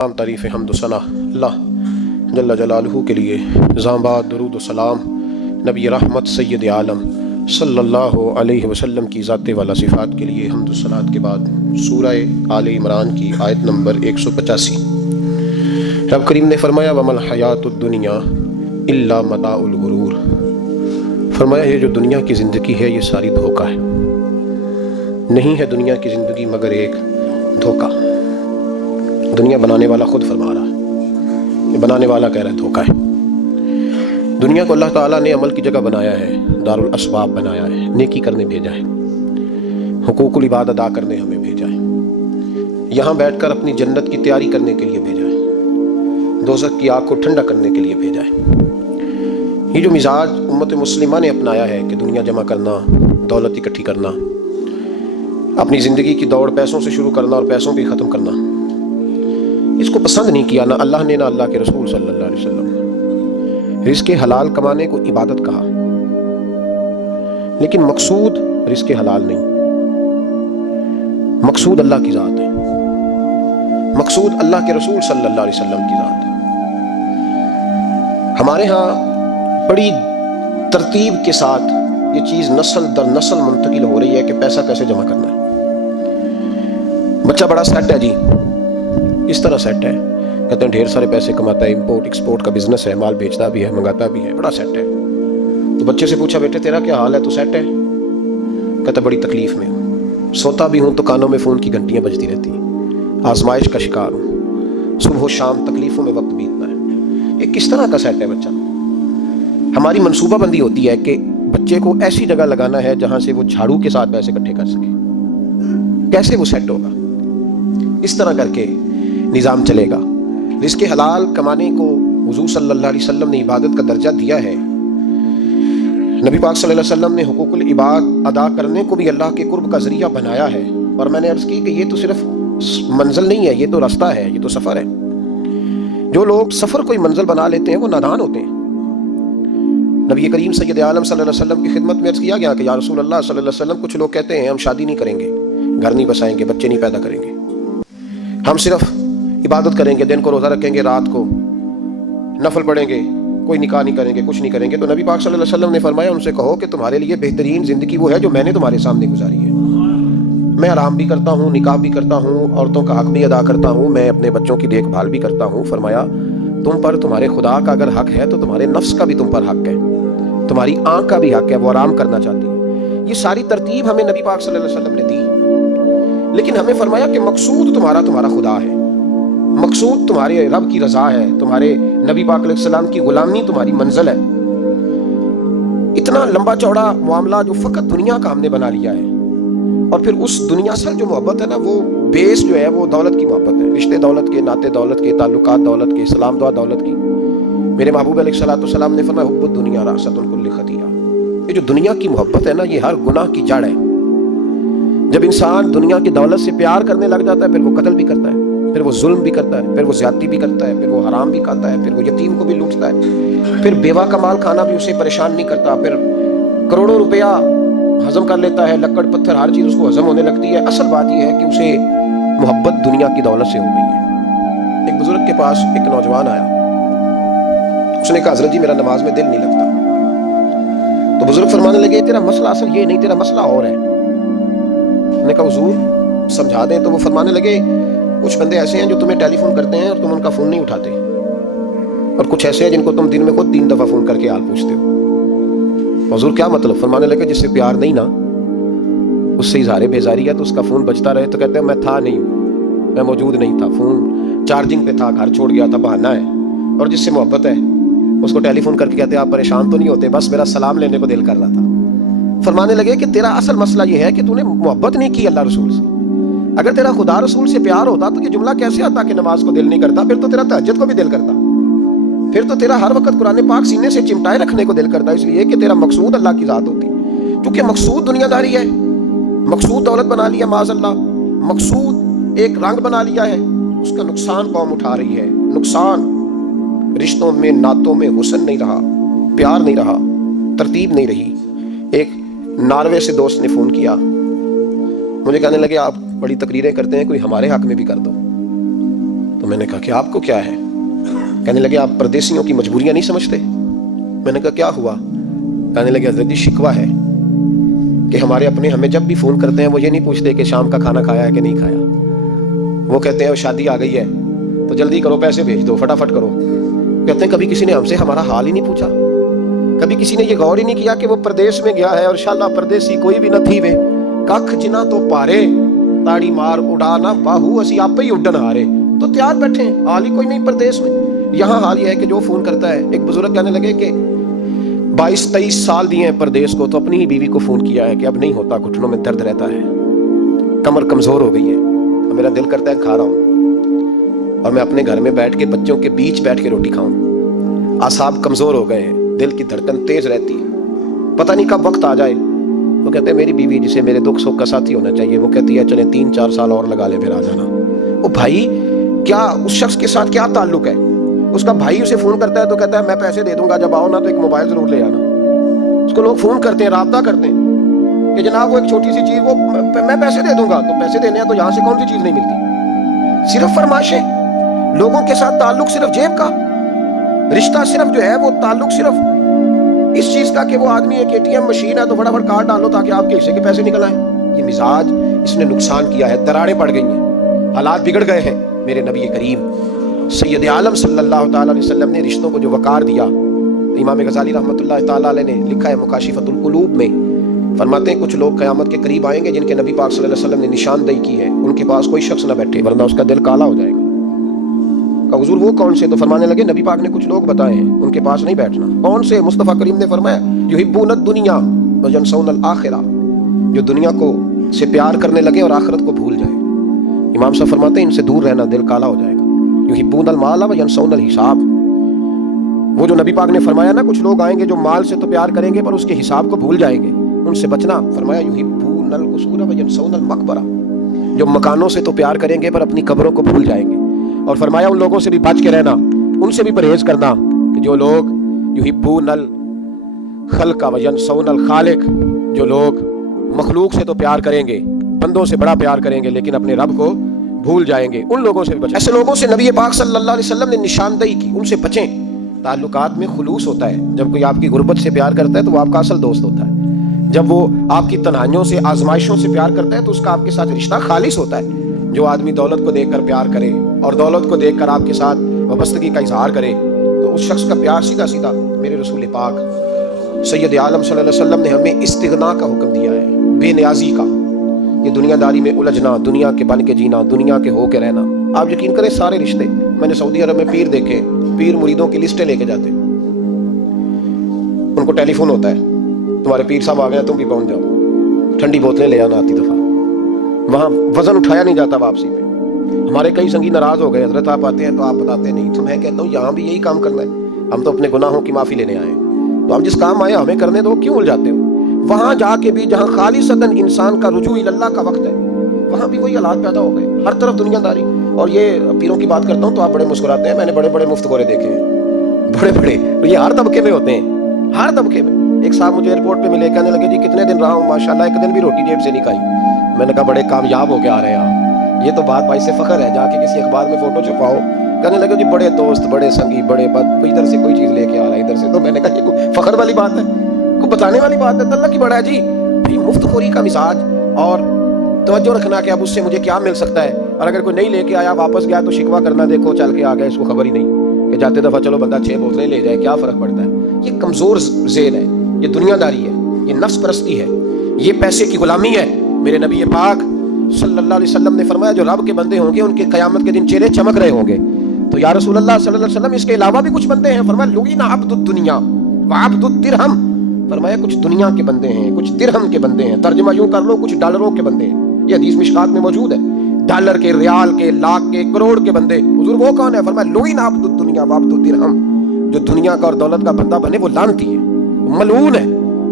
تمام تعریف حمد و ثنا اللہ جل جلالہ کے لیے، زامباد درود و سلام نبی رحمت سید عالم صلی اللہ علیہ وسلم کی ذات والا صفات کے لیے حمد و ثناء کے بعد سورہ آل عمران کی آیت نمبر 185 رب کریم نے فرمایا وَمَا الْحَيَاةُ الدُّنْيَا إِلَّا مَتَاعُ الْغُرُورِ، فرمایا یہ جو دنیا کی زندگی ہے یہ ساری دھوکہ ہے، نہیں ہے دنیا کی زندگی مگر ایک دھوکہ۔ دنیا بنانے والا خود فرما رہا ہے، یہ بنانے والا کہہ رہا ہے دھوکہ ہے۔ دنیا کو اللہ تعالیٰ نے عمل کی جگہ بنایا ہے، دارالاسباب بنایا ہے، نیکی کرنے بھیجا ہے، حقوق العباد ادا کرنے ہمیں بھیجا ہے، یہاں بیٹھ کر اپنی جنت کی تیاری کرنے کے لیے بھیجا ہے، دوزخ کی آگ کو ٹھنڈا کرنے کے لیے بھیجا ہے۔ یہ جو مزاج امت مسلمہ نے اپنایا ہے کہ دنیا جمع کرنا، دولت اکٹھی کرنا، اپنی زندگی کی دوڑ پیسوں سے شروع کرنا اور پیسوں پہ ختم کرنا، اس کو پسند نہیں کیا نہ اللہ نے نہ اللہ کے رسول صلی اللہ علیہ وسلم نے۔ رزق حلال کمانے کو عبادت کہا، لیکن مقصود رزق حلال نہیں، مقصود اللہ کی ذات ہے، مقصود اللہ کے رسول صلی اللہ علیہ وسلم کی ذات ہے۔ ہمارے ہاں بڑی ترتیب کے ساتھ یہ چیز نسل در نسل منتقل ہو رہی ہے کہ پیسہ کیسے جمع کرنا ہے۔ بچہ بڑا سیٹ ہے جی، اس طرح سیٹ ہے، کہتے ہیں ڈھیر سارے پیسے کماتا ہے، امپورٹ ایکسپورٹ کا بزنس ہے، مال بیچتا بھی ہے، منگاتا بھی ہے، بڑا سیٹ ہے۔ تو بچے سے پوچھا بیٹے تیرا کیا حال ہے، تو سیٹ ہے؟ کہتا بڑی تکلیف میں ہوں، سوتا بھی ہوں تو کانوں میں فون کی گھنٹیاں بجتی رہتی ہیں، آزمائش کا شکار ہوں، صبح و شام تکلیفوں میں وقت بیتنا ہے۔ یہ کس طرح کا سیٹ ہے بچہ؟ ہماری منصوبہ بندی ہوتی ہے کہ بچے کو ایسی جگہ لگانا ہے جہاں سے وہ جھاڑو کے ساتھ پیسے اکٹھے کر سکے، کیسے وہ سیٹ ہوگا؟ اس طرح کر کے نظام چلے گا۔ رزق حلال کمانے کو حضور صلی اللہ علیہ وسلم نے عبادت کا درجہ دیا ہے، نبی پاک صلی اللہ علیہ وسلم نے حقوق العباد ادا کرنے کو بھی اللہ کے قرب کا ذریعہ بنایا ہے، اور میں نے عرض کی کہ یہ تو صرف منزل نہیں ہے، یہ تو راستہ ہے، یہ تو سفر ہے۔ جو لوگ سفر کوئی منزل بنا لیتے ہیں وہ نادان ہوتے ہیں۔ نبی کریم سید عالم صلی اللہ علیہ وسلم کی خدمت میں عرض کیا گیا کہ یا رسول اللہ صلی اللہ علیہ وسلم کچھ لوگ کہتے ہیں ہم شادی نہیں کریں گے، گھر نہیں بسائیں گے، بچے نہیں پیدا کریں گے، ہم صرف عبادت کریں گے، دن کو روزہ رکھیں گے، رات کو نفل پڑھیں گے، کوئی نکاح نہیں کریں گے، کچھ نہیں کریں گے۔ تو نبی پاک صلی اللہ علیہ وسلم نے فرمایا ان سے کہو کہ تمہارے لیے بہترین زندگی وہ ہے جو میں نے تمہارے سامنے گزاری ہے۔ میں آرام بھی کرتا ہوں، نکاح بھی کرتا ہوں، عورتوں کا حق بھی ادا کرتا ہوں، میں اپنے بچوں کی دیکھ بھال بھی کرتا ہوں۔ فرمایا تم پر تمہارے خدا کا اگر حق ہے تو تمہارے نفس کا بھی تم پر حق ہے، تمہاری آنکھ کا بھی حق ہے، وہ آرام کرنا چاہتی ہے۔ یہ ساری ترتیب ہمیں نبی پاک صلی اللہ علیہ وسلم نے دی، لیکن ہمیں فرمایا کہ مقصود تمہارا خدا ہے، مقصود تمہارے رب کی رضا ہے، تمہارے نبی پاک علیہ السلام کی غلامی تمہاری منزل ہے۔ اتنا لمبا چوڑا معاملہ جو فقط دنیا کا ہم نے بنا لیا ہے، اور پھر اس دنیا سے جو محبت ہے نا، وہ بیس جو ہے وہ دولت کی محبت ہے، رشتے دولت کے، ناطے دولت کے، تعلقات دولت کے، سلام دعا دولت کی۔ میرے محبوب علیہ الصلوۃ والسلام نے فرمایا حب الدنیا رأست کل خطیئہ، یہ جو دنیا کی محبت ہے نا یہ ہر گناہ کی جڑ ہے۔ جب انسان دنیا کی دولت سے پیار کرنے لگ جاتا ہے پھر وہ قتل بھی کرتا ہے، پھر وہ ظلم بھی کرتا ہے، پھر وہ زیادتی بھی کرتا ہے، پھر وہ حرام بھی کھاتا ہے، پھر وہ یتیم کو بھی لوٹتا ہے، پھر بیوہ کا مال کھانا بھی اسے پریشان نہیں کرتا، پھر کروڑوں روپیہ ہضم کر لیتا ہے، لکڑ پتھر ہر چیز اس کو ہضم ہونے لگتی ہے۔ اصل بات یہ ہے کہ اسے محبت دنیا کی دولت سے ہو گئی ہے۔ ایک بزرگ کے پاس ایک نوجوان آیا، اس نے کہا حضرت جی میرا نماز میں دل نہیں لگتا۔ تو بزرگ فرمانے لگے تیرا مسئلہ اصل یہ نہیں، تیرا مسئلہ اور ہے۔ میں نے کہا حضور سمجھا دیں۔ تو وہ فرمانے لگے کچھ بندے ایسے ہیں جو تمہیں ٹیلی فون کرتے ہیں اور تم ان کا فون نہیں اٹھاتے، اور کچھ ایسے ہیں جن کو تم دن میں خود 3 دفعہ فون کر کے حال پوچھتے ہو۔ حضور کیا مطلب؟ فرمانے لگے جس سے پیار نہیں نا، اس سے اظہار بیزاری ہے تو اس کا فون بجتا رہے تو کہتے ہیں میں تھا نہیں، میں موجود نہیں تھا، فون چارجنگ پہ تھا، گھر چھوڑ گیا تھا، بہانہ ہے۔ اور جس سے محبت ہے اس کو ٹیلی فون کر کے کہتے ہیں آپ پریشان تو نہیں ہوتے، بس میرا سلام لینے کو دل کر رہا تھا۔ فرمانے لگے کہ تیرا اصل مسئلہ یہ ہے کہ تو نے محبت نہیں کی اللہ رسول سے۔ اگر تیرا خدا رسول سے پیار ہوتا تو یہ جملہ کیسے آتا کہ نماز کو دل نہیں کرتا؟ پھر تو تیرا تہجد کو بھی دل کرتا، پھر تو تیرا ہر وقت قرآن پاک سینے سے چمٹائے رکھنے کو دل کرتا، اس لیے کہ تیرا مقصود اللہ کی ذات ہوتی۔ کیونکہ مقصود دنیا داری ہے، مقصود دولت بنا لیا معاذ اللہ، مقصود ایک رنگ بنا لیا ہے، اس کا نقصان قوم اٹھا رہی ہے۔ نقصان رشتوں میں، نعتوں میں حسن نہیں رہا، پیار نہیں رہا، ترتیب نہیں رہی۔ ایک ناروے سے دوست نے فون کیا، مجھے کہنے لگے آپ بڑی تقریریں کرتے ہیں، کوئی ہمارے حق میں بھی کر دو۔ تو میں نے کہا کہ آپ کو کیا ہے؟ کہنے لگے آپ پردیسیوں کی مجبوریاں نہیں سمجھتے؟ میں نے کہا کیا ہوا؟ کہنے لگے حضرت جی شکوہ ہے کہ ہمارے اپنے ہمیں جب بھی فون کرتے ہیں وہ یہ نہیں پوچھتے کہ شام کا کھانا کھایا ہے کہ نہیں کھایا، وہ کہتے ہیں شادی آ گئی ہے تو جلدی کرو، پیسے بھیج دو، فٹافٹ کرو۔ کہتے ہیں کبھی کسی نے ہم سے ہمارا حال ہی نہیں پوچھا، کبھی کسی نے یہ غور ہی نہیں کیا کہ وہ پردیس میں گیا ہے اور انشاءاللہ پردیسی کوئی بھی نہ تھی وے ککھ جنا تو پارے تاڑی مار اڑانا باہو اسی آپ ہی اڈن ہارے۔ تو تیار بیٹھے ہیں، حال ہی کوئی نہیں پردیس میں۔ یہاں حال یہ ہے کہ جو فون کرتا ہے، ایک بزرگ کہنے لگے کہ 22-23 سال دیے ہیں پردیس کو، تو اپنی ہی بیوی کو فون کیا ہے کہ اب نہیں ہوتا، گھٹنوں میں درد رہتا ہے، کمر کمزور ہو گئی ہے، میرا دل کرتا ہے کھا رہا ہوں اور میں اپنے گھر میں بیٹھ کے بچوں کے بیچ بیٹھ کے روٹی کھاؤں، اعصاب کمزور ہو گئے ہیں، دل کی دھڑکن تیز رہتی ہے، پتہ نہیں کب وقت آ جائے۔ وہ کہتے ہیں میری بیوی جسے میرے دکھ سکھ کا ساتھی ہونا چاہیے، وہ کہتی ہے چلیں 3-4 سال اور لگا لے پھر آ جانا۔ وہ بھائی کیا اس شخص کے ساتھ کیا تعلق ہے؟ اس کا بھائی اسے فون کرتا ہے تو کہتا ہے میں پیسے دے دوں گا، جب آؤ نا تو ایک موبائل ضرور لے آنا۔ اس کو لوگ فون کرتے ہیں، رابطہ کرتے ہیں کہ جناب وہ ایک چھوٹی سی چیز، وہ میں پیسے دے دوں گا، تو پیسے دینے ہیں تو یہاں سے کون سی چیز نہیں ملتی؟ صرف فرمائشیں، لوگوں کے ساتھ تعلق صرف جیب کا، رشتہ صرف جو ہے وہ تعلق صرف اس چیز کا کہ وہ آدمی ایک ATM مشین ہے تو فٹافٹ کارڈ ڈالو تاکہ آپ کے حصے کے پیسے نکل آئیں۔ یہ مزاج اس نے نقصان کیا ہے، دراڑیں پڑ گئی ہیں، حالات بگڑ گئے ہیں۔ میرے نبی کریم سید عالم صلی اللہ تعالی علیہ وسلم نے رشتوں کو جو وقار دیا، امام غزالی رحمۃ اللہ تعالی علیہ نے لکھا ہے مکاشفۃ القلوب میں، فرماتے ہیں کچھ لوگ قیامت کے قریب آئیں گے جن کے نبی پاک صلی اللہ علیہ وسلم نے نشاندہی کی ہے، ان کے پاس کوئی شخص نہ بیٹھے ورنہ اس کا دل کالا ہو جائے گا۔ کہ حضور وہ کون سے؟ تو فرمانے لگے نبی پاک نے کچھ لوگ بتائے ہیں، ان کے پاس نہیں بیٹھنا۔ کون سے؟ مصطفیٰ کریم نے فرمایا یحبون الدنیا وینسون الآخرہ، جو دنیا کو سے پیار کرنے لگے اور آخرت کو بھول جائے۔ امام صاحب فرماتے ہیں ان سے دور رہنا، دل کالا ہو جائے گا۔ یحبون المال وینسون الحساب، وہ جو نبی پاک نے فرمایا نا کچھ لوگ آئیں گے جو مال سے تو پیار کریں گے پر اس کے حساب کو بھول جائیں گے، ان سے بچنا۔ فرمایا یحبون القصور وینسون المقبرہ، جو مکانوں سے تو پیار کریں گے پر اپنی قبروں کو بھول جائیں گے۔ اور فرمایا ان لوگوں سے بھی بچ کے رہنا، ان سے بھی پرہیز کرنا کہ جو لوگ یحبون الخلق وینسون الخالق، جو لوگ مخلوق سے تو پیار کریں گے، بندوں سے بڑا پیار کریں گے لیکن اپنے رب کو بھول جائیں گے، ان لوگوں سے بھی بچیں۔ ایسے لوگوں سے نبی پاک صلی اللہ علیہ وسلم نے نشاندہی کی، ان سے بچیں۔ تعلقات میں خلوص ہوتا ہے، جب کوئی آپ کی غربت سے پیار کرتا ہے تو وہ آپ کا اصل دوست ہوتا ہے، جب وہ آپ کی تنہائیوں سے آزمائشوں سے پیار کرتا ہے تو اس کا آپ کے ساتھ رشتہ خالص ہوتا ہے۔ جو آدمی دولت کو دیکھ کر پیار کرے اور دولت کو دیکھ کر آپ کے ساتھ وابستگی کا اظہار کرے تو اس شخص کا پیار سیدھا سیدھا، میرے رسول پاک سید عالم صلی اللہ علیہ وسلم نے ہمیں استغنا کا حکم دیا ہے، بے نیازی کا، یہ دنیا داری میں الجھنا، دنیا کے بن کے جینا، دنیا کے ہو کے رہنا۔ آپ یقین کریں سارے رشتے، میں نے سعودی عرب میں پیر دیکھے، پیر مریدوں کی لسٹیں لے کے جاتے، ان کو ٹیلی فون ہوتا ہے تمہارے پیر صاحب آ گئے تم بھی پہنچ جاؤ، ٹھنڈی بوتلیں لے آنا آتی دفعہ، وہاں وزن اٹھایا نہیں جاتا واپسی پہ۔ ہمارے کئی سنگی ناراض ہو گئے، حضرت آپ آتے ہیں تو آپ بتاتے نہیں، تو میں کہتا ہوں یہاں بھی یہی کام کرنا ہے، ہم تو اپنے گناہوں کی معافی لینے آئے ہیں، تو ہم جس کام آئے ہمیں کرنے دو، کیوں الجھاتے ہو؟ وہاں جا کے بھی جہاں خالصتاً انسان کا رجوع اللہ کا وقت ہے، وہاں بھی وہی حالات پیدا ہو گئے، ہر طرف دنیا داری۔ اور یہ پیروں کی بات کرتا ہوں تو آپ بڑے مسکراتے ہیں، میں نے بڑے بڑے مفت گورے دیکھے ہیں، بڑے بڑے، یہ ہر طبقے میں ہوتے ہیں، ہر طبقے میں۔ ایک صاحب مجھے ایئرپورٹ پہ ملے، کہنے لگے جی کتنے دن رہا ہوں، ماشاءاللہ ایک دن بھی روٹی جیب سے نہیں کھائی۔ میں نے کہا بڑے کامیاب ہو کے آ رہے ہیں آپ، یہ تو بات بھائی سے فخر ہے، جا کے کسی اخبار میں فوٹو چھپاؤ۔ کہنے لگے جی بڑے دوست، بڑے سنگی، بڑے بد، ادھر سے کوئی چیز لے کے آ رہا ہے ادھر سے، تو میں نے کہا یہ کوئی فخر والی بات ہے، کوئی بتانے والی بات ہے؟ اللہ کی بڑا ہے جی، بھائی مفت خوری کا مزاج، اور توجہ رکھنا کہ اب اس سے مجھے کیا مل سکتا ہے، اور اگر کوئی نہیں لے کے آیا واپس گیا تو شکوہ کرنا دیکھو چل کے آ گیا، اس کو خبر ہی نہیں کہ جاتے دفعہ چلو بندہ 6 بوتلیں لے جائے، کیا فرق پڑتا ہے؟ یہ کمزور ذہن ہے، یہ دنیا داری ہے، یہ نفس پرستی ہے، یہ پیسے کی غلامی ہے۔ میرے نبی پاک صلی اللہ علیہ وسلم نے فرمایا جو رب کے بندے ہوں گے ان کے قیامت کے دن چہرے چمک رہے ہوں گے۔ تو یا رسول اللہ صلی اللہ علیہ وسلم اس کے علاوہ بھی کچھ بندے ہیں؟ فرمایا لعین عبد الدنیا وعبد الدرہم، فرمایا کچھ دنیا کے بندے ہیں، کچھ درہم کے بندے ہیں، ترجمہ یوں کر لو کچھ ڈالروں کے بندے ہیں، یہ حدیث مشکات میں موجود ہے، ڈالر کے، ریال کے، لاکھ کے، کروڑ کے بندے۔ حضور وہ کون ہے؟ فرمایا لعین عبد الدنیا وعبد الدرہم، جو دنیا کا اور دولت کا بندہ بنے وہ لعنتی ہے، ملعون ہے،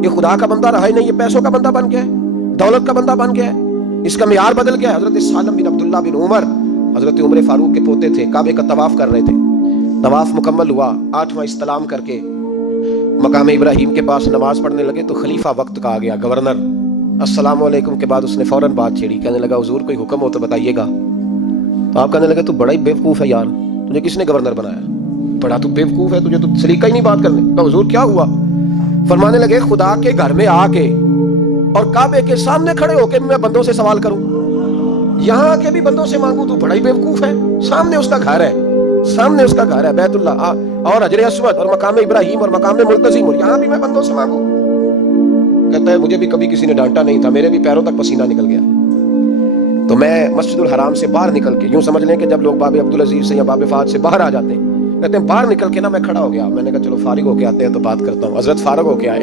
یہ خدا کا بندہ رہا ہی نہیں، یہ پیسوں کا بندہ بن گیا ہے، دولت کا بندہ بن گیا ہے، اس کا معیار بدل گیا ہے۔ حضرت سالم بن عبداللہ بن عمر، حضرت عمر فاروق کے پوتے تھے، کعبے کا طواف کر رہے تھے، طواف مکمل ہوا، 8واں استلام کر کے مقام ابراہیم کے پاس نماز پڑھنے لگے تو خلیفہ وقت کا آ گیا، گورنر، السلام علیکم کے بعد اس نے فوراً بات چھیڑی، کہنے لگا حضور کوئی حکم ہو تو بتائیے گا۔ تو آپ کہنے لگے تو بڑا ہی بیوقوف ہے یار, تجھے کس نے گورنر بنایا, بڑا تو بیوقوف ہے, تجھے تو سلیقہ ہی نہیں بات کرنے کا. حضور کیا ہوا؟ فرمانے لگے خدا کے گھر میں آ کے اور کعبے کے سامنے کھڑے ہو کے میں بندوں سے سوال کروں, یہاں کے بھی بندوں سے مانگوں, تو بڑا ہی بیوقوف ہے. سامنے اس کا گھر ہے, سامنے اس کا گھر ہے بیت اللہ اور حجر اسود اور مقام ابراہیم اور مقام ملتزم, اور یہاں بھی میں بندوں سے مانگوں. کہتا ہے مجھے بھی کبھی کسی نے ڈانٹا نہیں تھا, میرے بھی پیروں تک پسینہ نکل گیا. تو میں مسجد الحرام سے باہر نکل کے, یوں سمجھ لیں کہ جب لوگ باب عبدالعزیز سے یا باب فہد سے باہر آ جاتے ہیں, کہتے ہیں باہر نکل کے نا میں کھڑا ہو گیا. میں نے کہا چلو فارغ ہو کے آتے ہیں تو بات کرتا ہوں. حضرت فارغ ہو کے آئے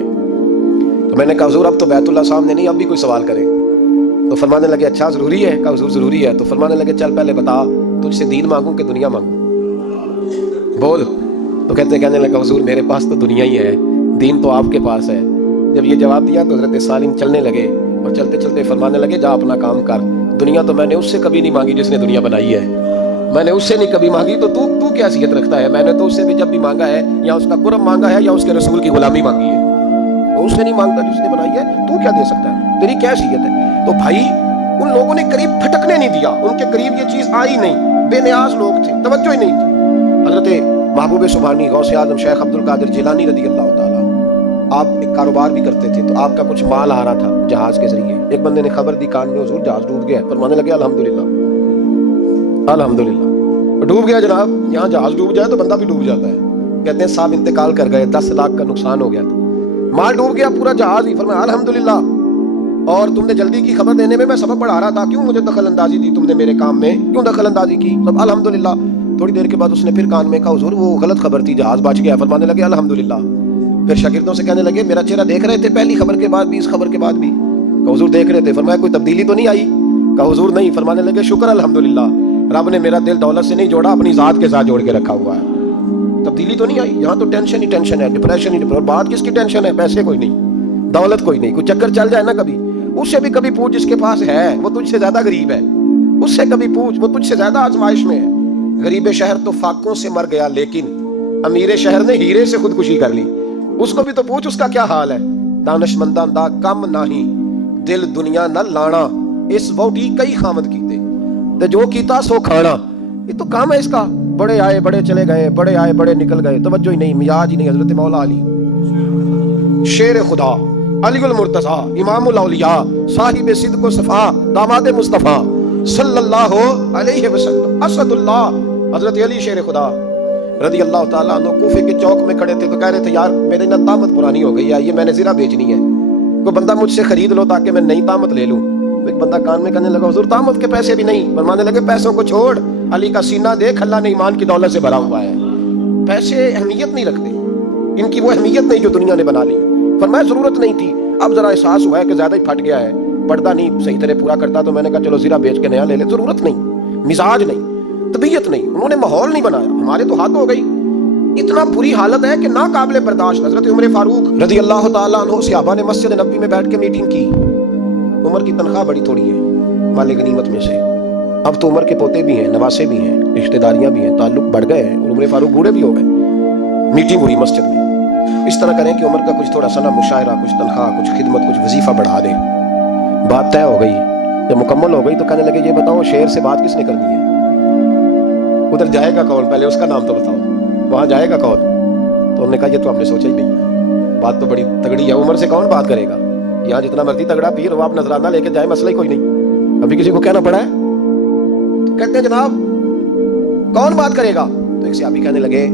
تو میں نے کہا حضور اب تو بیت اللہ سامنے نہیں, اب بھی کوئی سوال کرے. تو فرمانے لگے اچھا ضروری ہے؟ کہا حضور ضروری ہے. تو فرمانے لگے چل پہلے بتا تجھ سے دین مانگوں کہ دنیا مانگوں, بول. تو کہنے لگا حضور میرے پاس تو دنیا ہی ہے, دین تو آپ کے پاس ہے. جب یہ جواب دیا تو حضرت سالم چلنے لگے اور چلتے چلتے فرمانے لگے جا اپنا کام کر, دنیا تو میں نے اس سے کبھی نہیں مانگی جس نے دنیا بنائی ہے, میں نے اس سے نہیں کبھی مانگی, تو تو کیا حیثیت رکھتا ہے؟ میں نے تو اس سے بھی جب بھی مانگا ہے یا اس کا قرب مانگا ہے یا اس کے رسول کی غلامی مانگی ہے, وہ اس سے نہیں مانگتا جس نے بنائی ہے, تو کیا دے سکتا ہے؟ تیری کیا حیثیت ہے؟ تو بھائی ان لوگوں نے قریب پھٹکنے نہیں دیا, ان کے قریب یہ چیز آئی نہیں, بے نیاز لوگ تھے, توجہ ہی نہیں تھی. حضرت محبوب سبحانی غوث اعظم شیخ عبد القادر جیلانی رضی اللہ تعالیٰ, آپ ایک کاروبار بھی کرتے تھے, تو آپ کا کچھ مال آ رہا تھا جہاز کے ذریعے. ایک بندے نے خبر دی کان میں حضور جہاز ڈوب گیا ہے. فرمانے لگے الحمدللہ الحمدللہ. ڈوب گیا جناب, یہاں جہاز ڈوب جائے تو بندہ بھی ڈوب جاتا ہے. کہتے ہیں صاحب انتقال کر گئے, 10 لاکھ کا نقصان ہو گیا تھا, مال ڈوب گیا پورا جہاز ہی. فرمایا الحمدللہ, اور تم نے جلدی کی خبر دینے میں سبق پڑھا رہا تھا, کیوں مجھے دخل اندازی دی تم نے میرے کام میں, کیوں دخل اندازی کی؟ سب الحمدللہ. تھوڑی دیر کے بعد اس نے پھر کان میں کہا حضور وہ غلط خبر تھی, جہاز بچ گیا. فرمانے لگے الحمدللہ. پھر شاگردوں سے کہنے لگے میرا چہرہ دیکھ رہے تھے پہلی خبر کے بعد بھی, اس خبر کے بعد بھی؟ کہ حضور دیکھ رہے تھے. فرمایا کوئی تبدیلی تو نہیں آئی؟ کہ حضور نہیں. فرمانے لگے شکر الحمدللہ, رب نے میرا دل دولت سے نہیں جوڑا, اپنی ذات کے ساتھ جوڑ کے رکھا ہوا ہے, تبدیلی تو نہیں آئی. یہاں تو ٹینشن ہی ٹینشن ہے, ڈپریشن ہی ڈپریشن. بات کس کی ٹینشن ہے؟ پیسے کوئی نہیں, دولت کوئی نہیں, کوئی چکر چل جائے نا کبھی, اس سے بھی کبھی پوچھ جس کے پاس ہے وہ تجھ سے زیادہ غریب ہے, اس سے کبھی پوچھ وہ تجھ سے زیادہ آزمائش میں ہے. غریب شہر تو فاقوں سے مر گیا, لیکن امیر شہر نے ہیرے سے خودکشی کر لی, اس کو بھی تو پوچھ اس کا کیا حال ہے. دانش منداں دا کم نہیں, دل دنیا نہ لانا, اس ووٹی کئی خامد کیتے, تے جو کیتا سو کھانا. یہ تو کام ہے اس کا, بڑے آئے بڑے چلے گئے, بڑے آئے بڑے نکل گئے, توجہ ہی نہیں, مزاج ہی نہیں. حضرت مولا علی شیر خدا, علی المرتضی, امام الاولیاء, صاحب صدق و صفا, داماد مصطفیٰ صلی اللہ علیہ وسلم, اسد اللہ, حضرت علی شیر خدا رضی اللہ تعالیٰ عنہ کوفے کے چوک میں کھڑے تھے تو کہہ رہے تھے یار میری نا طامت پرانی ہو گئی ہے, یہ میں نے زرہ بیچنی ہے, کوئی بندہ مجھ سے خرید لو تاکہ میں نئی طامت لے لوں. ایک بندہ کان میں کہنے لگا حضور طامت کے پیسے بھی نہیں. فرمانے لگے پیسوں کو چھوڑ, علی کا سینہ دیکھ, اللہ نے ایمان کی دولت سے بھرا ہوا ہے. پیسے اہمیت نہیں رکھتے, ان کی وہ اہمیت نہیں جو دنیا نے بنا لی. فرمایا ضرورت نہیں تھی, اب ذرا احساس ہوا ہے کہ زیادہ ہی پھٹ گیا ہے, پردہ نہیں صحیح طرح پورا کرتا, تو میں نے کہا چلو زرہ بیچ کے نیا لے لے. ضرورت نہیں, مزاج نہیں, طبیعت نہیں, انہوں نے ماحول نہیں بنایا. ہمارے تو حد ہو گئی, اتنا بری حالت ہے کہ ناقابل برداشت. حضرت عمر فاروق رضی اللہ تعالیٰ عنہ صحابہ نے مسجد نبوی میں بیٹھ کے میٹنگ کی. عمر کی تنخواہ بڑی تھوڑی ہے مال غنیمت میں سے, اب تو عمر کے پوتے بھی ہیں, نواسے بھی ہیں, رشتہ داریاں بھی ہیں, تعلق بڑھ گئے ہیں, اور عمر فاروق بوڑھے بھی ہو گئے. میٹنگ ہوئی مسجد میں, اس طرح کریں کہ عمر کا کچھ تھوڑا سا نا مشاعرہ, کچھ تنخواہ, کچھ خدمت, کچھ وظیفہ بڑھا دیں. بات طے ہو گئی. جب مکمل ہو گئی تو کہنے لگے یہ بتاؤ شیر سے بات کس نے کرنی ہے؟ ادھر جائے گا کون؟ پہلے اس کا نام تو بتاؤ, وہاں جائے گا کون؟ تو انہوں نے کہا یہ تو آپ نے سوچا ہی نہیں, بات تو بڑی تگڑی ہے, عمر سے کون بات کرے گا؟ یہاں جتنا مرضی تگڑا پیر ہو, آپ نذرانہ لے کے جائیں, مسئلہ ہی کوئی نہیں, ابھی کسی کو کہنا پڑا ہے. تو کہتے ہیں جناب کون بات کرے گا؟ تو ایک صحابی کہنے لگے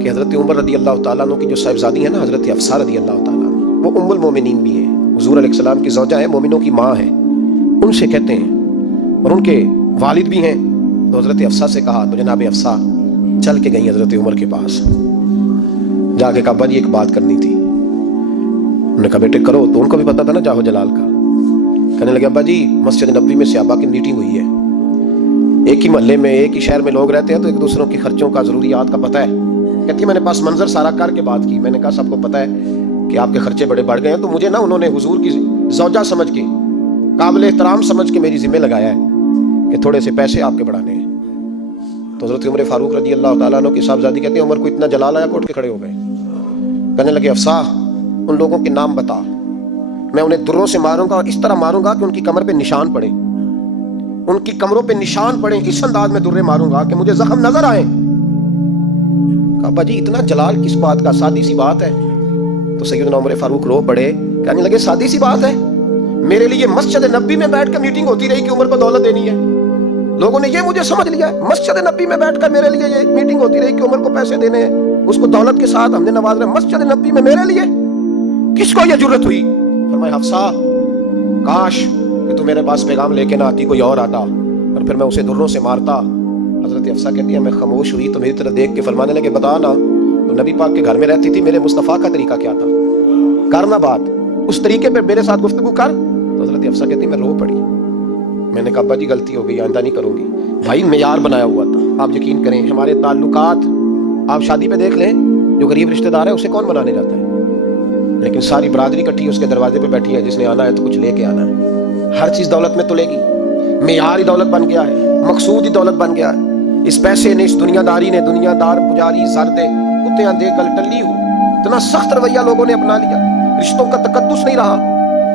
کہ حضرت عمر رضی اللہ تعالیٰ عنہ کی جو صاحبزادی ہے نا حضرت حفصہ رضی اللہ تعالیٰ عنہ, وہ ام المومنین بھی ہیں, حضور علیہ السلام کی زوجہ ہیں, مومنوں کی ماں ہیں, ان سے کہتے ہیں, اور ان کے والد بھی ہیں. تو حضرت حفصہ سے کہا تو جناب حفصہ چل کے گئی حضرت عمر کے پاس, جا کے کہا ابا جی ایک بات کرنی تھی. انہوں نے کہا بیٹے کرو, تو ان کو بھی پتا تھا نا جاہو جلال کا. کہنے لگے ابا جی مسجد نبوی میں صحابہ کی میٹنگ ہوئی ہے, ایک ہی محلے میں ایک ہی شہر میں لوگ رہتے ہیں تو ایک دوسروں کی خرچوں کا ضروریات کا پتہ ہے. کہتی میں نے پاس منظر سارا کر کے بات کی, میں نے کہا سب کو پتہ ہے کہ آپ کے خرچے بڑے بڑھ گئے ہیں, تو مجھے نا انہوں نے حضور کی زوجہ سمجھ کے, قابل احترام سمجھ کے میری ذمہ لگایا ہے کہ تھوڑے سے پیسے آپ کے بڑھانے ہیں. تو حضرت عمر فاروق رضی اللہ تعالیٰ عنہ کی صاحبزادی کہتے ہیں عمر کو اتنا جلال آیا کہ اٹھ کے کھڑے ہو گئے. کہنے لگے حفصہ ان لوگوں کے نام بتا, میں انہیں دروں سے ماروں گا, اور اس طرح ماروں گا کہ ان کی کمر پہ نشان پڑے. ان کی کمروں پہ نشان پڑے، اس انداز میں درے ماروں گا کہ مجھے زخم نظر آئے۔ کہا ابا جی اتنا جلال کس بات کا، سادی سی بات ہے۔ تو سیدنا عمر فاروق رو پڑے، کہنے لگے سادی سی بات ہے، میرے لیے مسجد نبی میں بیٹھ کر میٹنگ ہوتی رہی کہ عمر کو دولت دینی ہے، لوگوں نے یہ مجھے سمجھ لیا ہے، مسجد نبی میں بیٹھ کر میرے لیے یہ میٹنگ ہوتی رہی کہ عمر کو پیسے دینے ہیں، اس کو دولت کے ساتھ ہم نے نواز رہے، مسجد نبی میں میرے لیے کس کو یہ جرت ہوئی؟ فرمایا حفصہ کاش کہ تو میرے پاس پیغام لے کے نہ آتی، کوئی اور آتا اور پھر میں اسے دروں سے مارتا۔ حضرت حفصہ کہتی ہے میں خاموش ہوئی تو میری طرف دیکھ کے فرمانے لگے بتا نا تو نبی پاک کے گھر میں رہتی تھی، میرے مصطفیٰ کا طریقہ کیا تھا، کرنا بات اس طریقے پہ میرے ساتھ گفتگو کر۔ تو حضرت حفصہ کہتی میں رو پڑی، میں نے کہا ابا جی غلطی ہو گئی، آئندہ نہیں کروں گی۔ بھائی معیار بنایا ہوا تھا، آپ یقین کریں ہمارے تعلقات آپ شادی پہ دیکھ لیں، جو غریب رشتہ دار ہے اسے کون بنانے جاتا ہے، لیکن ساری برادری کٹھی اس کے دروازے پہ بیٹھی ہے، جس نے آنا ہے تو کچھ لے کے آنا ہے، ہر چیز دولت میں تلے گی، معیار ہی دولت بن گیا ہے، مقصود ہی دولت بن گیا ہے۔ اس پیسے نے، اس دنیا داری نے، دنیا دار پجاری زردے کتے اندھے گل ٹلی ہو، اتنا سخت رویہ لوگوں نے اپنا لیا، رشتوں کا تقدس نہیں رہا۔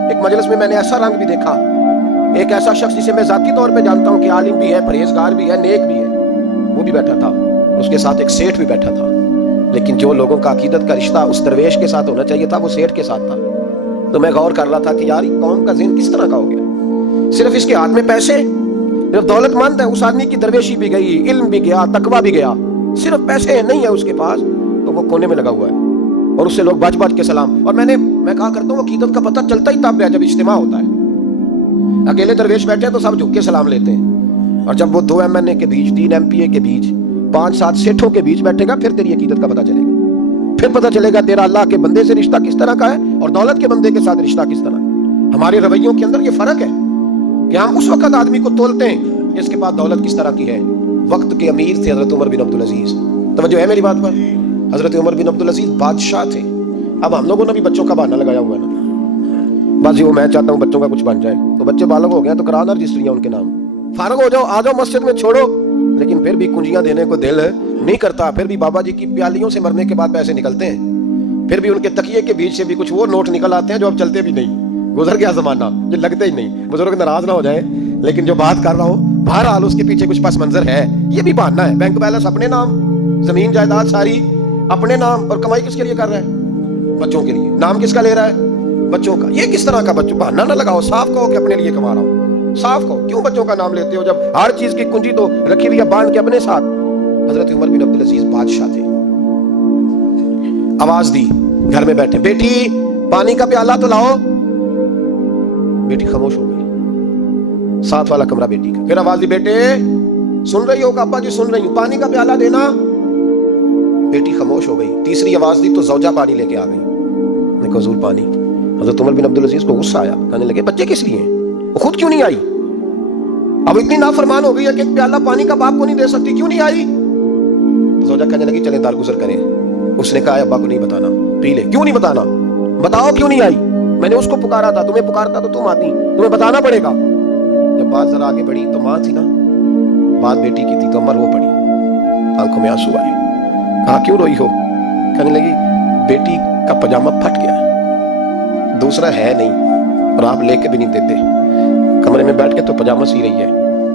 ایک مجلس میں نے ایسا رنگ بھی دیکھا، ایک ایسا شخص جسے میں ذاتی طور پہ جانتا ہوں کہ عالم بھی ہے، پرہیزگار بھی ہے، نیک بھی ہے، وہ بھی بیٹھا تھا، اس کے ساتھ ایک سیٹھ بھی بیٹھا تھا، لیکن جو لوگوں کا عقیدت کا رشتہ اس درویش کے ساتھ ہونا چاہیے تھا وہ سیٹھ کے ساتھ تھا۔ تو میں غور کر رہا تھا کہ یار قوم کا ذہن کس طرح کا ہو گیا، صرف اس کے ہاتھ میں پیسے، صرف دولت مند ہے، اس آدمی کی درویشی بھی گئی، علم بھی گیا، تقویٰ بھی گیا، صرف پیسے نہیں ہے اس کے پاس تو وہ کونے میں لگا ہوا ہے اور اس سے لوگ بچ بچ کے سلام۔ اور میں کہا کرتا ہوں عقیدت کا پتہ چلتا ہی تب ہے جب اجتماع ہوتا ہے، اکیلے درویش بیٹھے ہیں تو سب جھک کے سلام لیتے ہیں، اور جب وہ 2 MNA کے بیچ، 3 MPA کے بیچ، 5-7 سیٹھوں کے بیچ بیٹھے گا پھر تیری عقیدت کا پتہ چلے گا، پھر پتہ چلے گا تیرا اللہ کے بندے سے رشتہ کس طرح کا ہے اور دولت کے بندے کے ساتھ رشتہ کس طرح کا۔ ہمارے رویوں کے اندر یہ فرق ہے کہ ہم اس وقت آدمی کو تولتے ہیں جس کے پاس دولت کس طرح کی ہے۔ وقت کے امیر تھے حضرت عمر بن عبدالعزیز، توجہ ہے میری بات پر، حضرت عمر بن عبدالعزیز بادشاہ تھے۔ اب ہم لوگوں نے بھی بچوں کا بہانہ لگایا ہوا ہے نا، بس وہ میں چاہتا ہوں بچوں کا کچھ بن جائے، تو بچے بالغ ہو گئے تو کرانا رجسٹریاں ان کے نام، فارغ ہو جاؤ، آ جاؤ مسجد میں چھوڑو، لیکن پھر بھی کنجیاں دینے کو دل نہیں کرتا، پھر بھی بابا جی کی پیالیوں سے مرنے کے بعد پیسے نکلتے ہیں، پھر بھی ان کے تکیے کے بیچ سے بھی کچھ وہ نوٹ نکل آتے ہیں جو اب چلتے بھی نہیں، گزر گیا زمانہ، جو لگتے ہی نہیں، بزرگ ناراض نہ ہو جائیں، لیکن جو بات کر رہا ہوں بہرحال اس کے پیچھے کچھ پس منظر ہے، یہ بھی بہانہ ہے۔ بینک بیلنس اپنے نام، زمین جائیداد ساری اپنے نام، اور کمائی کس کے لیے کر رہا ہے؟ بچوں کے لیے۔ نام کس کا لے رہا ہے؟ بچوں کا۔ یہ کس طرح کا بچوں؟ بہانہ نہ لگاؤ، صاف کہو کہ اپنے لیے کما رہا ہوں، صاف کہو، کیوں بچوں کا نام لیتے ہو جب ہر چیز کی کنجی تو رکھی ہوئی ہے باندھ کے اپنے ساتھ۔ حضرت عمر بن عبدالعزیز بادشاہ تھے، آواز دی، گھر میں بیٹھے، بیٹی پانی کا پیالہ تو لاؤ، بیٹی خاموش ہو گئی، ساتھ والا کمرہ بیٹی کا، پھر آواز دی، بیٹے سن رہی ہو؟ کہ ابا جی سن رہی ہوں، پانی کا پیالہ دینا، بیٹی خاموش ہو گئی، تیسری آواز دی تو زوجہ پانی لے کے آ گئی، میں کہا حضور پانی۔ حضرت عمر بن عبدالعزیز کو غصہ آیا، کہنے لگے بچے کس لیے ہیں، وہ خود کیوں نہیں آئی؟ اب اتنی نافرمان ہو گئی ہے کہ ایک پیالہ پانی کا باپ کو نہیں دے سکتی، کیوں نہیں آئی؟ تو زوجہ کہنے لگی چلیں درگزر کریں۔ اس نے کہا ابا کو نہیں بتانا، پی لے، کیوں نہیں بتانا؟ بتاؤ کیوں نہیں آئی؟ میں نے اس کو پکارا تھا، تمہیں پکارتا تو تم آتی، تمہیں بتانا پڑے گا۔ جب بات ذرا آگے بڑھی تو ماں تھی نا، بات بیٹی کی تھی تو عمر رو پڑی، آنکھوں میں آنسو آئے، کہا کیوں روئی ہو؟ کہنے لگی بیٹی کا پاجامہ پھٹ گیا، دوسرا ہے نہیں اور آپ لے کے بھی نہیں دیتے، کمرے میں بیٹھ کے تو پاجامہ سی رہی ہے،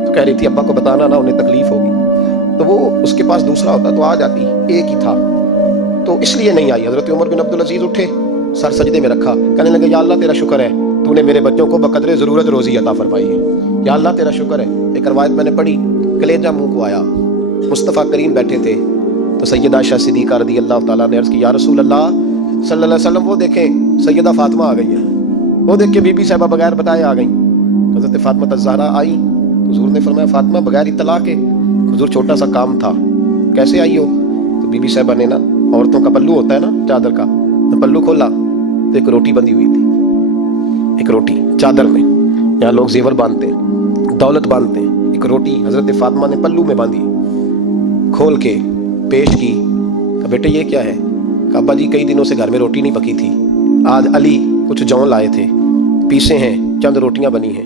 تو کہہ رہی تھی ابا کو بتانا نا، انہیں تکلیف ہوگی، تو وہ اس کے پاس دوسرا ہوتا تو آ جاتی، ایک ہی تھا تو اس لیے نہیں آئی۔ حضرت عمر بن عبدالعزیز اٹھے، سر سجدے میں رکھا، کہنے لگے یا اللہ تیرا شکر ہے تو نے میرے بچوں کو بقدر ضرورت روزی عطا فرمائی ہے، یا اللہ تیرا شکر ہے۔ ایک روایت میں نے پڑھی، کلیجہ منہ کو آیا، مصطفیٰ کریم بیٹھے تھے تو سیدہ عائشہ صدیقہ رضی اللہ تعالیٰ نے عرض کی یا رسول اللہ صلی اللہ علیہ وسلم، وہ دیکھیں سیدہ فاطمہ آ گئی ہے، وہ دیکھ کے بی بی صاحبہ بغیر بتائے آ گئیں۔ حضرت فاطمہ الزہرا آئی، حضور نے فرمایا فاطمہ بغیر اطلاع کے، حضور چھوٹا سا کام تھا، کیسے آئی ہو؟ تو بی بی صاحبہ نے نا، عورتوں کا پلو ہوتا ہے نا چادر کا، پلو کھولا تو ایک روٹی بندھی ہوئی تھی، ایک روٹی چادر میں، یہاں لوگ زیور باندھتے ہیں، دولت باندھتے ہیں، ایک روٹی حضرت فاطمہ نے پلو میں باندھی، کھول کے پیش کی، کہ بیٹے یہ کیا ہے؟ کہ ابا جی کئی دنوں سے گھر میں روٹی نہیں پکی تھی، آج علی کچھ جون لائے تھے، پیسے ہیں، چند روٹیاں بنی ہیں،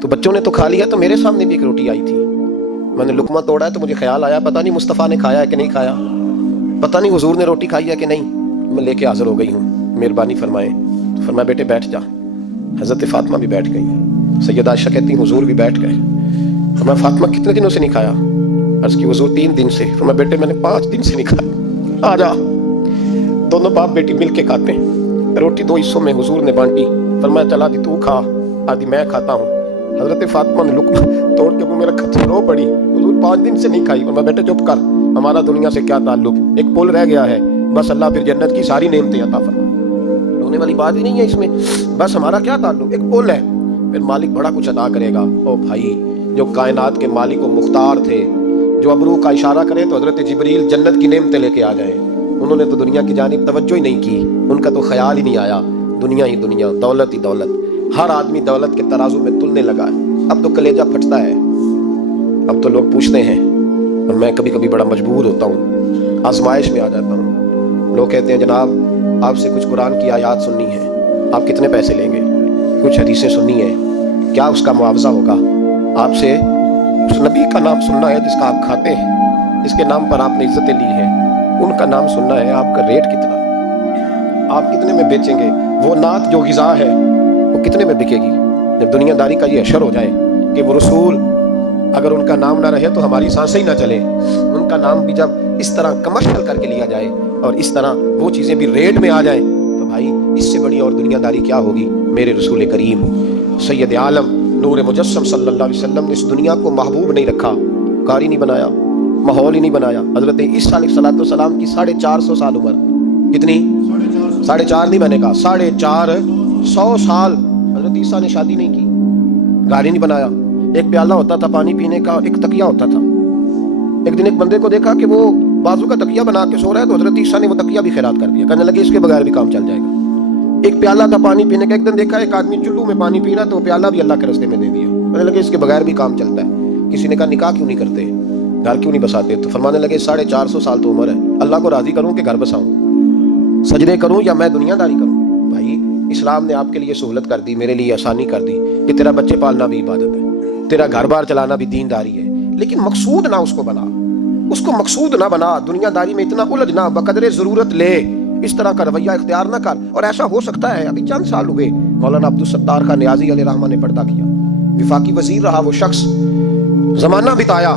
تو بچوں نے تو کھا لیا، تو میرے سامنے بھی ایک روٹی آئی تھی، میں نے لقمہ توڑا ہے تو مجھے خیال آیا پتہ نہیں مصطفیٰ نے کھایا ہے کہ نہیں کھایا، پتہ نہیں حضور نے روٹی کھائی ہے کہ نہیں، میں لے کے حاضر ہو گئی ہوں، مہربانی فرمائیں۔ فرمایا بیٹے بیٹھ جا، حضرت فاطمہ بھی بیٹھ گئی، سیدہ عائشہ کہتی ہیں حضور بھی بیٹھ گئے، فرمایا فاطمہ کتنے دنوں سے نہیں کھایا؟ عرض کی حضور 3 دن سے۔ فرمایا بیٹے میں نے 5 دن سے نہیں کھایا، آ جا۔ دونوں باپ بیٹی مل کے کھاتے ہیں۔ روٹی 2 حصوں میں حضور نے بانٹی، فرمایا چل آدھی تو کھا آدھی میں کھاتا ہوں۔ حضرت فاطمہ نے لقمہ توڑ کے منہ میں رکھا تو رو پڑی، حضور 5 دن سے نہیں کھائی۔ فرمایا بیٹے چپ کر، ہمارا دنیا سے کیا تعلق، ایک پل رہ گیا ہے، بس اللہ پھر جنت کی ساری نعمتیں عطا فرمائے، رونے والی بات ہی نہیں ہے اس میں، بس ہمارا کیا تعلق، ایک پل ہے، پھر مالک بڑا کچھ عطا کرے گا۔ او بھائی، جو کائنات کے مالک و مختار تھے، جو ابرو کا اشارہ کرے تو حضرت جبریل جنت کی نعمتیں لے کے آ جائیں، انہوں نے تو دنیا کی جانب توجہ ہی نہیں کی، ان کا تو خیال ہی نہیں آیا، دنیا ہی دنیا، دولت ہی دولت، ہر آدمی دولت کے ترازو میں تلنے لگا ہے۔ اب تو کلیجہ پھٹتا ہے، اب تو لوگ پوچھتے ہیں، اور میں کبھی کبھی بڑا مجبور ہوتا ہوں، آزمائش میں آ جاتا ہوں، لوگ کہتے ہیں جناب آپ سے کچھ قرآن کی آیات سننی ہے، آپ کتنے پیسے لیں گے؟ کچھ حدیثیں سننی ہیں، کیا اس کا معاوضہ ہوگا؟ آپ سے اس نبی کا نام سننا ہے جس کا آپ کھاتے ہیں، جس کے نام پر آپ نے عزتیں لی ہیں، ان کا نام سننا ہے، آپ کا ریٹ کتنا، آپ کتنے میں بیچیں گے؟ وہ نعت جو غذا ہے وہ کتنے میں بکے گی؟ جب دنیا داری کا یہ اشر ہو جائے کہ وہ رسول اگر ان کا نام نہ رہے تو ہماری سانسیں ہی نہ چلے، ان کا نام بھی جب اس طرح کمرشل کر کے لیا جائے اور اس طرح وہ چیزیں بھی ریٹ میں آ جائیں تو بھائی اس سے بڑی اور دنیا داری کیا ہوگی؟ میرے رسول کریم سید عالم نور مجسم صلی اللہ علیہ وسلم نے اس دنیا کو محبوب نہیں رکھا، کاری نہیں بنایا، ماحول ہی نہیں بنایا۔ حضرت عیسیٰ علیہ السلام کی 450 سال عمر، کتنی؟ 4.5 نہیں، میں نے کہا 450 سال حضرت عیسیٰ نے شادی نہیں کی، گاڑی نہیں بنایا، ایک پیالہ ہوتا تھا پانی پینے کا، ایک تکیہ ہوتا تھا۔ ایک دن ایک بندے کو دیکھا کہ وہ بازو کا تکیہ بنا کے سو رہا ہے تو حضرت عیسیٰ نے وہ تکیہ بھی خیرات کر دیا، کہنے لگے اس کے بغیر بھی کام چل جائے گا۔ ایک پیالہ تھا پانی پینے کا، ایک دن دیکھا ایک آدمی چلو میں پانی پی رہا تو وہ پیالہ بھی اللہ کے راستے میں دے دیا، کہنے لگے اس کے بغیر بھی کام چلتا ہے۔ کسی نے کہا نکاح کیوں نہیں کرتے، گھر کیوں نہیں بساتے؟ تو فرمانے لگے 450 سال تو عمر ہے، اللہ کو راضی کروں کہ گھر بساؤں، سجدے کروں یا میں دنیا داری کروں؟ بھائی اسلام نے آپ کے لیے سہولت کر دی، میرے لیے آسانی کر دی کہ تیرا بچے پالنا بھی عبادت ہے، تیرا گھر بار چلانا بھی دینداری ہے، لیکن مقصود نہ اس کو بنا، اس کو مقصود نہ بنا، دنیا داری میں اتنا الجھ نہ، بقدر ضرورت لے، اس طرح کا رویہ اختیار نہ کر۔ اور ایسا ہو سکتا ہے ابھی چند سال ہوئے مولانا عبدالستار خان نیازی علیہ رحمہ نے پردہ کیا، وفاقی وزیر رہا وہ شخص، زمانہ بتایا،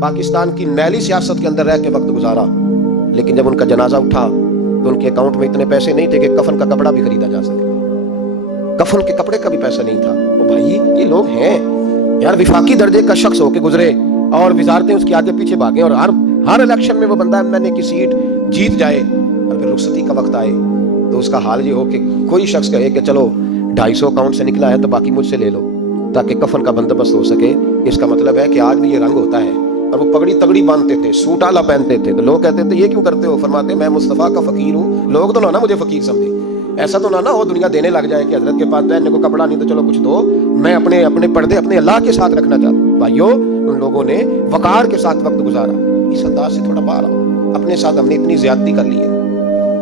پاکستان کی میلی سیاست کے اندر رہ کے وقت گزارا، لیکن جب ان کا جنازہ اٹھا تو ان کے اکاؤنٹ میں اتنے پیسے نہیں تھے کہ کفن کا کپڑا بھی خریدا جا سکے، کفن کے کپڑے کا بھی پیسہ نہیں تھا۔ تو بھائی یہ لوگ ہیں یار، وفاقی درجے کا شخص ہو کے گزرے اور وزارتیں اس کے آگے پیچھے بھاگیں، اور ہر الیکشن میں وہ بندہ MNA کی سیٹ جیت جائے، اور پھر رخصتی کا وقت آئے تو اس کا حال یہ ہو کہ کوئی شخص کہے کہ چلو 250 اکاؤنٹ سے نکلا ہے تو باقی مجھ سے لے لو تاکہ کفن کا بندوبست ہو سکے۔ اس کا مطلب ہے کہ آج بھی یہ رنگ ہوتا ہے، اور وہ پگڑی تگڑی باندھتے تھے، سوٹ آلا پہنتے تھے، تو لوگ کہتے تھے یہ کیوں کرتے ہو؟ فرماتے میں مصطفیٰ کا فقیر ہوں، لوگ تو نہ مجھے فقیر سمجھے، ایسا تو نہ ہو دنیا دینے لگ جائے کہ حضرت کے پاس پہننے کو کپڑا نہیں تو چلو کچھ دو، میں اپنے پردے اپنے اللہ کے ساتھ رکھنا چاہتا ہوں۔ بھائیو ان لوگوں نے وقار کے ساتھ وقت گزارا، اس انداز سے تھوڑا باہر آؤ، اپنے ساتھ ہم نے اتنی زیادتی کر لی ہے،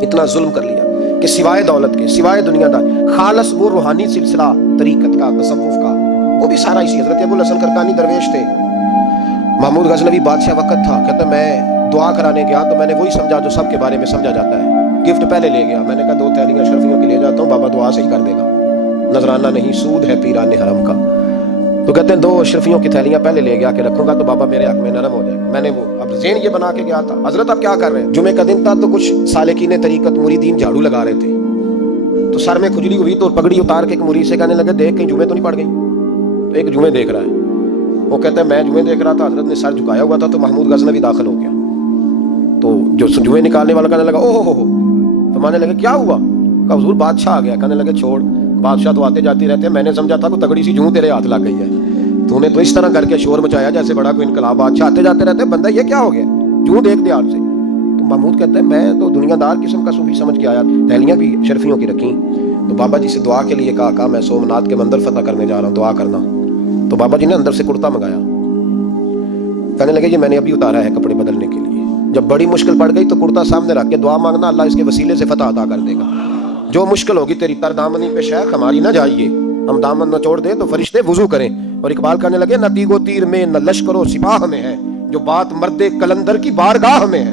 اتنا ظلم کر لیا کہ سوائے دولت کے، سوائے دنیا دار، خالص وہ روحانی سلسلہ طریقت کا، تصوف کا، وہ بھی سارا اسی۔ حضرت ابوالحسن کرکانی درویش تھے، محمود غزنوی بادشاہ وقت تھا، کہتا میں دعا کرانے گیا تو میں نے وہی سمجھا جو سب کے بارے میں سمجھا جاتا ہے، گفٹ پہلے لے گیا، میں نے کہا 2 تھیلیاں اشرفیوں کی لے جاتا ہوں، بابا دعا صحیح کر دے گا، نذرانہ نہیں سود ہے پیران حرم کا۔ تو کہتے ہیں 2 اشرفیوں کی تھیلیاں پہلے لے گیا کہ رکھوں گا تو بابا میرے حق میں نرم ہو جائے، میں نے وہ اب ذہن یہ بنا کے گیا تھا۔ حضرت آپ کیا کر رہے ہیں؟ جمعے کا دن تھا تو کچھ سالکین طریقت مریدین جھاڑو لگا رہے تھے، تو سر میں کھجلی ہوئی تو پگڑی اتار کے ایک مرید سے کہنے لگے دیکھ کہیں جمعے تو نہیں پڑ گئی؟ تو ایک جمعے دیکھ رہا ہے، وہ کہتا ہے میں جمعے دیکھ رہا تھا، حضرت نے سر جھکایا ہوا تھا تو محمود غزنوی داخل ہو گیا، تو جو جمعے نکالنے والا کہنے لگا اوہ ہو، فرمانے لگے کیا ہوا؟ کہا حضور بادشاہ آ گیا۔ کہنے لگے چھوڑ، بادشاہ تو آتے جاتے رہتے ہیں، میں نے سمجھا تھا کوئی تگڑی سی جوں تیرے ہاتھ لگ گئی ہے، تو نے تو اس طرح کر کے شور مچایا جیسے بڑا کوئی انقلاب، بادشاہ آتے جاتے رہتے ہیں، بندہ یہ کیا ہو گیا، جوں دیکھ دے آپ سے۔ تو محمود کہتا ہے میں تو دنیا دار قسم کا صوفی سمجھ کے آیا، تھیلیاں بھی شرفیوں کی رکھیں، تو بابا جی سے دعا کے لیے کہا میں سومناتھ کے مندر فتح کرنے جا رہا ہوں، دعا کرنا۔ تو بابا جی نے اندر سے کرتا منگایا، کہنے لگے یہ میں نے ابھی اتارا ہے کپڑے بدلنے کے لیے، جب بڑی مشکل پڑ گئی تو کرتا سامنے رکھ کے دعا مانگنا، اللہ اس کے وسیلے سے فتح عطا کر دے گا۔ جو مشکل ہوگی تیری تر دامنی پہ شیخ ہماری نہ جائیے، ہم دامن نہ چھوڑ دیں تو فرشتے وضو کریں۔ اور اقبال کہنے لگے نہ تیگ و تیر میں نہ لشکر و سپاہ میں ہے، جو بات مرد کلندر کی بارگاہ میں ہے۔